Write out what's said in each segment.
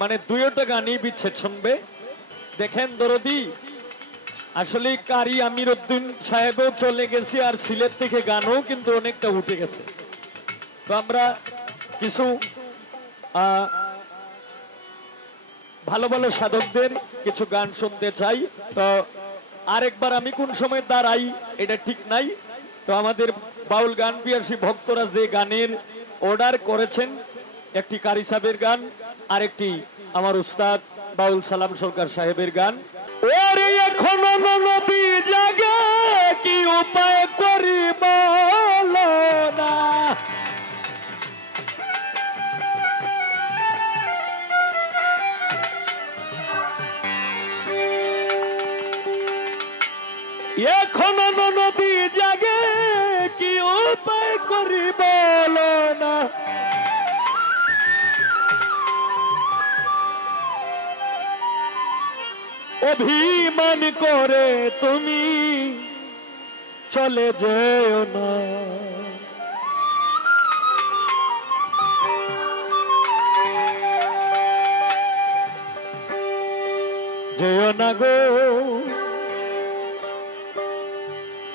মানে দুইটা গানই বিচ্ছেদ শুনবে। দেখেন দরদি, আসলে কারি আমির উদ্দিন সাহেবও চলে গেছে, আর সিলেট থেকে গানও কিন্তু অনেকটা উঠে গেছে। তো আমরা কিছু ভালো ভালো সাধকদের কিছু গান শুনতে চাই। তো আরেকবার আমি কোন সময় দাঁড়াই এটা ঠিক নাই। তো আমাদের বাউল গান পিয়াসী ভক্তরা যে গানের অর্ডার করেছেন, একটি কারি সাহেবের গান, আরেকটি আমার উস্তাদ বাউল সালাম সরকার সাহেবের গান। ওরে এখনো নবী জাগে, কি উপায় করি বলো না। এখনো নবী জাগে, কি উপায় করি বলো না। অভিমান করে তুমি চলে যেও না। যেও না গো,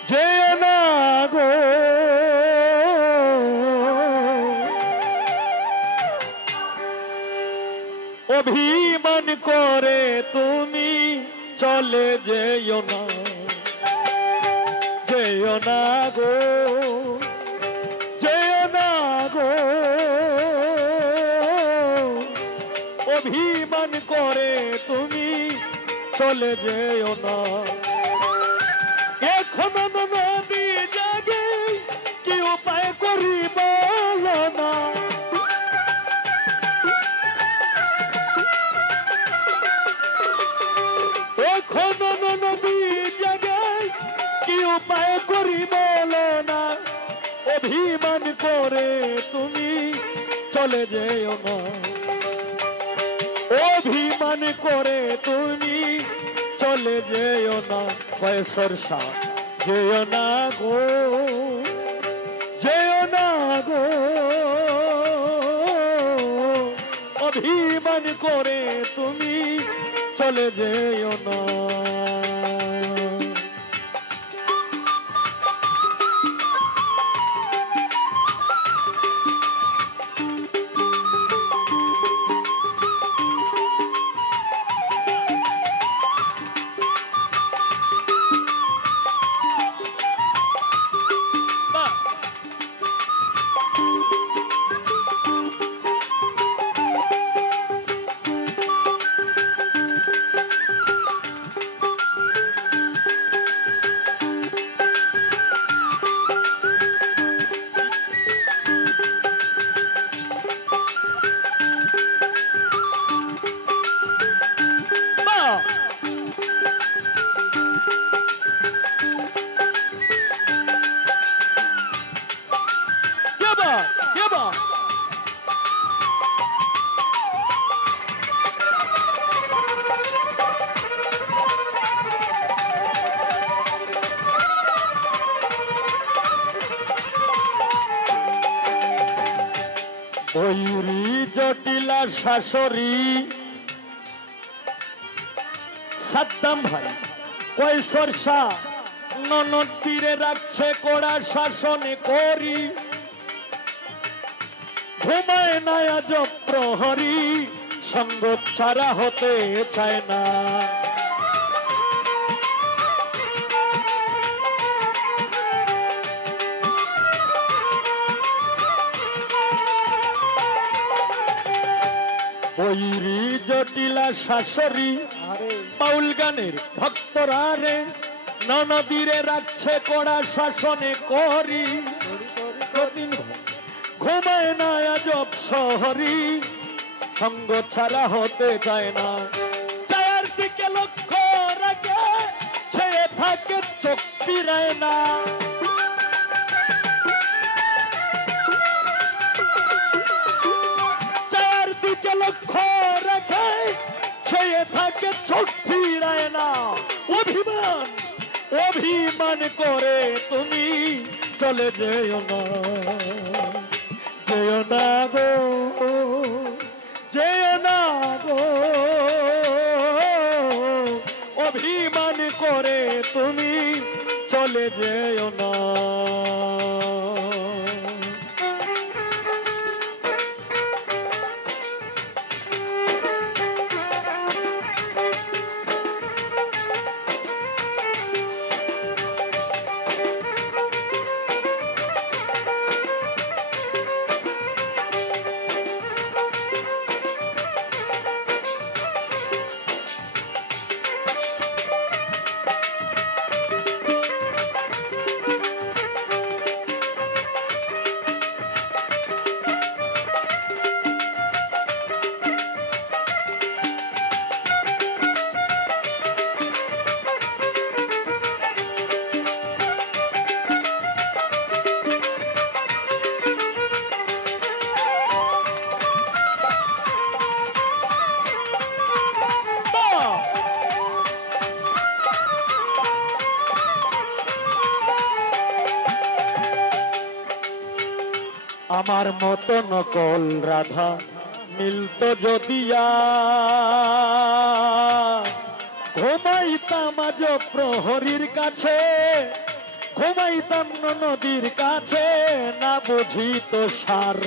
যেও না গো, অভিমান করে তুমি চলে যেও না। যেও না গো, যেও না গো, অভিমান করে তুমি চলে যেও না। এখনো নদী জাগে, কি উপায় করি বলো না। এখনো নদী জাগে, কি উপায় করি বলো না। অভিমান করে তুমি চলে যেও না। অভিমান করে তুমি চলে যেও না। কয়েসর শাহ যেও না গো, যেও না গো, অভিমান করে তুমি চলে যেও না। বৈরি জটিলা শাশুড়ি সাদ্দাম ভাই কয়সর শাহ ননদ তীরে রাখছে কড়া শাসনে করি। ঘুমায় না আজব প্রহরী, সঙ্গ ছাড়া হতে চায় না। বৈরি জটিলা শাশুড়ি বাউল গানের ভক্তরা রে, ননদীরে রাখছে কড়া শাসনে করি। ঘুমায় না আজব শহরী, সঙ্গ ছাড়া হতে চায় না। চায়ের দিকে লক্ষ্য রাখে, ছেয়ে থাকে চোখ ফিরায় না। চায়ের দিকে লক্ষ্য রাখে, ছেয়ে থাকে চোখ ফিরায় না। অভিমান, অভিমান করে তুমি চলে যেও না। যেও না গো, যেও না গো, অভিমান করে তুমি চলে যেও না। আমার মতো নকল রাধা মিলত যদিয়া, ঘুমাইতাম আজ প্রহরীর কাছে, ঘুমাইতাম নদীর কাছে, না বুঝি তো সার।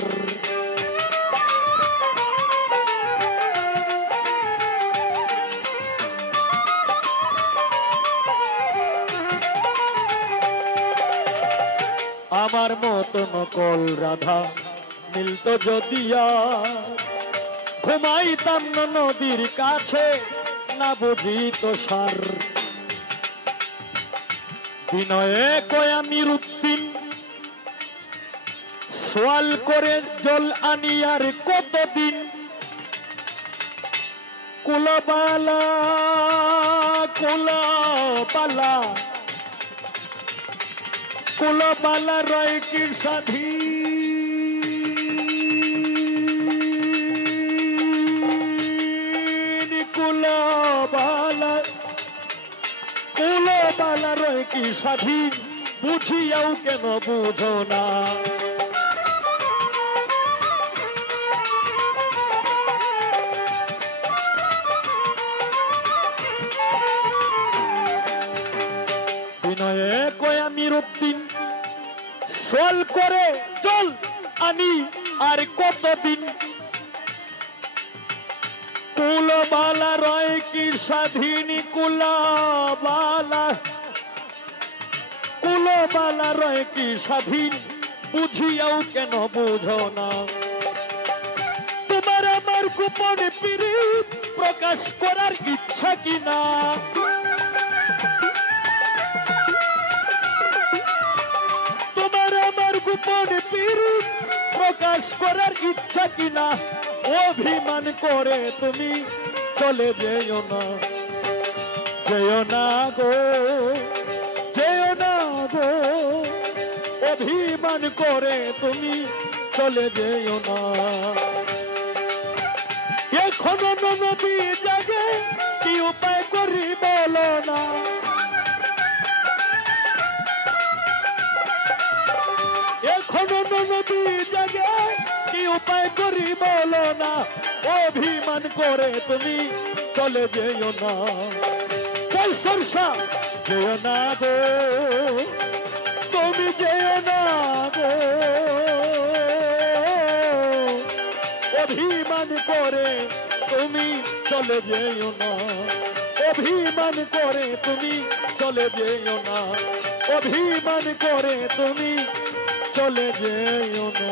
আমার মতো নকল রাধা মিলত যদিয়া, ঘুমাইতাম নদীর কাছে, না বুঝিত সার। বিনয়ে কয় আমির উদ্দিন সোয়াল করে জল আনি আর কতদিন, কুলবালা কুলবালা কুলবালা রয় কি সাধী, কুলবালা কুলবালা রয় কি স্বাধীন, বুঝিয়াও কেন বুঝো না। বিনয়ে কয় আমির উদ্দিন সোয়াল করে চল আনি আর কতদিন, কুলবালা রয় কি স্বাধীন, কুলবালা কুলবালা রয় কি স্বাধীন, বুঝিয়াও কেন বুঝো না। তোমার আমার গোপন পীড়িত প্রকাশ করার ইচ্ছা কিনা, তোমার আমার গোপন পীড়িত প্রকাশ করার ইচ্ছা কিনা, অভিমান করে তুমি চলে যেও না, যেও না গো, যেও না গো, অভিমান করে তুমি চলে যেও না। এখনো নদী জাগে কি উপায় করি বলো না, এখনো নদী জাগে কি উপায় করি বলো না, অভিমান করে তুমি চলে যেও না। সরসা যেও না গো, তুমি যেও না গো, অভিমান করে তুমি চলে যেও না, অভিমান করে তুমি চলে যেও না, অভিমান করে তুমি চলে যেও না।